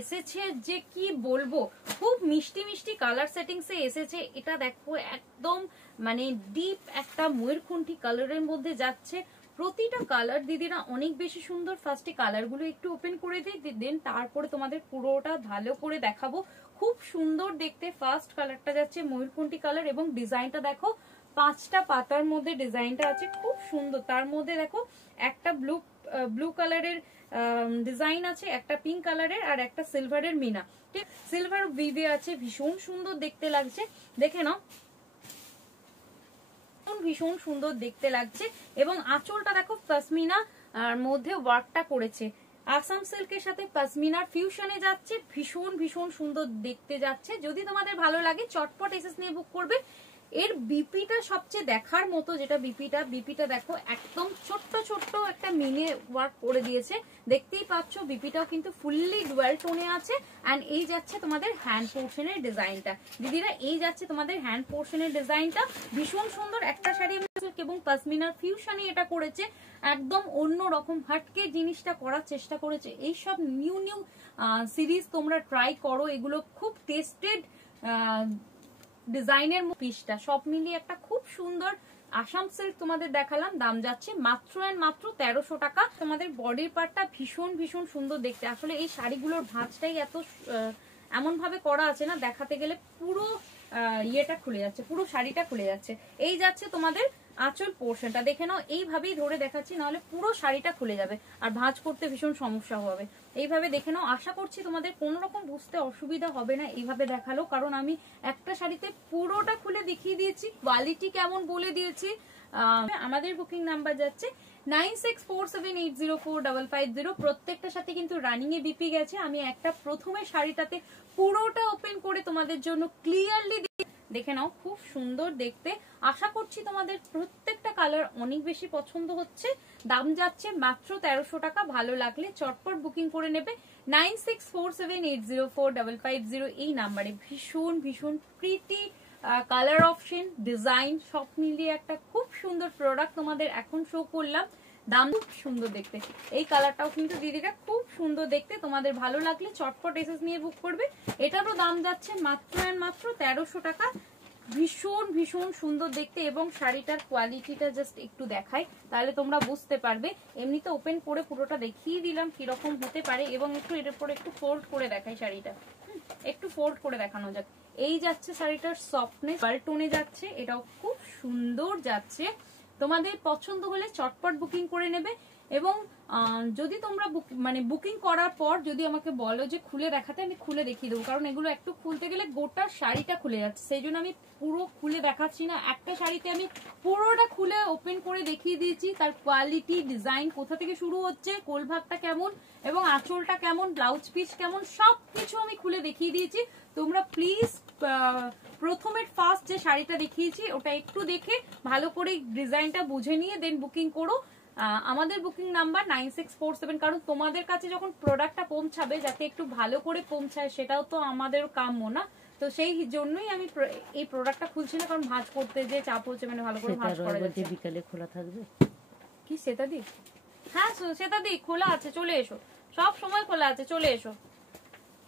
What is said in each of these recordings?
এসেছে যে কি বলবো, খুব মিষ্টি মিষ্টি কালার সেটিংসে এসেছে। এটা দেখো একদম মানে ডিপ একটা ময়ূরকণ্ঠী কালারের মধ্যে যাচ্ছে। প্রতিটা কালার দিদিরা অনেক বেশি সুন্দর। ফার্স্টে কালারগুলো একটু ওপেন করে দিই, দেন তারপরে তোমাদের পুরোটা ভালো করে দেখাবো। খুব সুন্দর দেখতে। ফার্স্ট কালারটা যাচ্ছে ময়ূরকণ্ঠী কালার এবং ডিজাইনটা দেখো 5টা পাতার মধ্যে ডিজাইনটা আছে, খুব সুন্দর। তার মধ্যে দেখো একটা ব্লু কালারের ডিজাইন আছে, একটা পিঙ্ক কালারের, আর একটা সিলভারের মিনা, ঠিক সিলভার ভিভে আছে। ভীষণ সুন্দর দেখতে লাগছে, দেখে নাও ভীষণ সুন্দর দেখতে লাগছে। এবং আঁচলটা দেখো পশমিনা মধ্যে ওয়ার্কটা করেছে, আসাম সিল্কের সাথে পশমিনার ফিউশনে যাচ্ছে। ভীষণ ভীষণ সুন্দর দেখতে যাচ্ছে। যদি তোমাদের ভালো লাগে চটপট এসএস নিয়ে বুক করবে। এর বিপিটা সবচেয়ে দেখার মতো, যেটা বিপিটা দেখো একদম ছোট্ট ছোট্ট একটা মিনে ওয়ার্ক করে দিয়েছে, দেখতেই পাচ্ছ। বিপিটাও কিন্তু ফুললি ডুয়াল টোনে আছে। এন্ড এই যাচ্ছে তোমাদের হ্যান্ড পোর্শনের ডিজাইনটা দিদিরা, এই যাচ্ছে তোমাদের হ্যান্ড পোর্শনের ডিজাইনটা। ভীষণ সুন্দর একটা শাড়ি এবং পশমিনার ফিউশনে এটা করেছে, একদম অন্য রকম হাটকে জিনিসটা করার চেষ্টা করেছে। এইসব নিউ নিউ সিরিজ তোমরা ট্রাই করো, এগুলো খুব টেস্টেড ডিজাইনের পিসটা সব মিলিয়ে একটা খুব সুন্দর আসাম সিল্ক তোমাদের দেখালাম। দাম যাচ্ছে মাত্র এন্ড মাত্র 1300 টাকা। তোমাদের বডির পার্টটা ভীষণ ভীষণ সুন্দর দেখতে। আসলে এই শাড়িগুলোর ভাঁজটাই এত এমন ভাবে করা আছে না, দেখাতে গেলে পুরো ইয়েটা খুলে যাচ্ছে, পুরো শাড়িটা খুলে যাচ্ছে। এই যাচ্ছে তোমাদের আঁচল পোর্শনটা, দেখে নাও। এইভাবেই ধরে দেখাচ্ছি, নাহলে পুরো শাড়িটা খুলে যাবে আর ভাঁজ করতে ভীষণ সমস্যা হবে। এইভাবে দেখে নাও। আশা করছি তোমাদের কোনো রকম বুঝতে অসুবিধা হবে না এইভাবে দেখালো, কারণ আমি একটা শাড়িতে পুরোটা খুলে দেখিয়ে দিয়েছি, কোয়ালিটি কেমন বলে দিয়েছি। আমাদের বুকিং নাম্বার যাচ্ছে 9647804550। প্রত্যেকটার সাথে কিন্তু রানিং এ বিপি গেছে। আমি একটা প্রথমে শাড়িটাতে পুরোটা ওপেন করে তোমাদের জন্য ক্লিয়ারলি দেখে নাও, খুব সুন্দর দেখতে। আশা করছি তোমাদের প্রত্যেকটা কালার অনেক বেশি পছন্দ হচ্ছে। দাম যাচ্ছে মাত্র 1300 টাকা। ভালো লাগলে চটপট বুকিং করে নেবে 9647804550 এই নাম্বারে। ভীষণ ভীষণ প্রিটি কালার অপশন, ডিজাইন সব মিলিয়ে একটা খুব সুন্দর প্রোডাক্ট তোমাদের এখন শো করলাম। দাম খুব সুন্দর দেখতে। এই কালারটাও কিন্তু দিদিরা খুব সুন্দর দেখতে। তোমাদের ভালো লাগলে চটপট এসএস নিয়ে বুক করবে। এটারও দাম যাচ্ছে মাত্র এন্ড মাত্র 1300 টাকা। ভীষণ ভীষণ সুন্দর দেখতে এবং শাড়িটার কোয়ালিটিটা জাস্ট একটু দেখাই, তাহলে তোমরা বুঝতে পারবে। এমনিতে ওপেন করে পুরোটা দেখিয়ে দিলাম কিরকম হতে পারে, এবং একটু এর উপর একটু ফোল্ড করে দেখাই শাড়িটা, একটু ফোল্ড করে দেখানো যাক। এই যাচ্ছে শাড়িটার সফটনেস, ডাল টোনে যাচ্ছে, এটাও খুব সুন্দর যাচ্ছে। তোমাদের পছন্দ হলে চটপট বুকিং করে নেবে। এবং যদি তোমরা বুকিং করার পর যদি আমাকে বলো যে খুলে দেখাতে, আমি খুলে দেখিয়ে দেবো, কারণ এগুলো একটু খুলতে গেলে গোটা শাড়িটা খুলে যাচ্ছে, সেই জন্য আমি পুরো খুলে দেখাচ্ছি না। একটা শাড়িতে আমি পুরোটা খুলে ওপেন করে দেখিয়ে দিয়েছি, তার কোয়ালিটি, ডিজাইন কোথা থেকে শুরু হচ্ছে, কোলভাগটা কেমন এবং আঁচলটা কেমন, ব্লাউজ পিস কেমন, সবকিছু আমি খুলে দেখিয়ে দিয়েছি। তোমরা প্লিজ প্রথমের ফার্স্ট যে শাড়িটা দেখিয়েছি ওটা একটু দেখে ভালো করে ডিজাইনটা বুঝে নিয়ে দেন বুকিং করো। আমাদের বুকিং নাম্বার 9647, কারণ তোমাদের কাছে যখন প্রোডাক্টটা পৌঁছাবে যাতে একটু ভালো করে পৌঁছায়, সেটাও তো আমাদের কাম্য না। তো সেই জন্যই আমি এই প্রোডাক্টটা খুলছি না, কারণ ভাঁজ করতে যে চাপ হচ্ছে, মানে ভালো করে ভাঁজ করা যাচ্ছে। বিকালে খোলা থাকবে কি শ্বেতাদি? হ্যাঁ শ্বেতাদি, খোলা আছে, চলে এসো, সব সময় খোলা আছে, চলে এসো।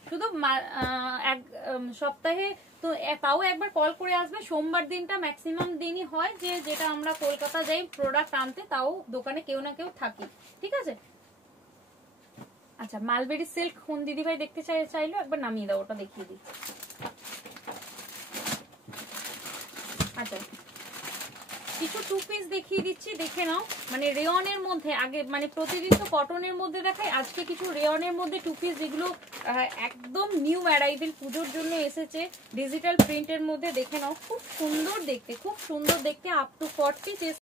শুধু এক সপ্তাহে তো তাও একবার কল করে আসবে। সোমবার দিনটা ম্যাক্সিমাম দিনই হয় যে যেটা আমরা কলকাতা যাই প্রোডাক্ট আনতে, তাও দোকানে কেউ না কেউ থাকি, ঠিক আছে? আচ্ছা, মালবেরি সিল্ক কোন দিদি ভাই দেখতে চাইলো একবার নামিয়ে দাও, ওটা দেখিয়ে দিই। আচ্ছা, কিছু টু পিস দেখিয়ে দিচ্ছি, দেখে নাও। মানে রেয়নের মধ্যে, আগে মানে প্রতিদিন তো কটনের মধ্যে দেখাই, আজকে কিছু রেয়নের মধ্যে টু পিস, যেগুলো একদম নিউ অ্যারাইভেল, পুজোর জন্য এসেছে, ডিজিটাল প্রিন্টের মধ্যে। দেখে নাও, খুব সুন্দর দেখতে, খুব সুন্দর দেখতে। Up to 40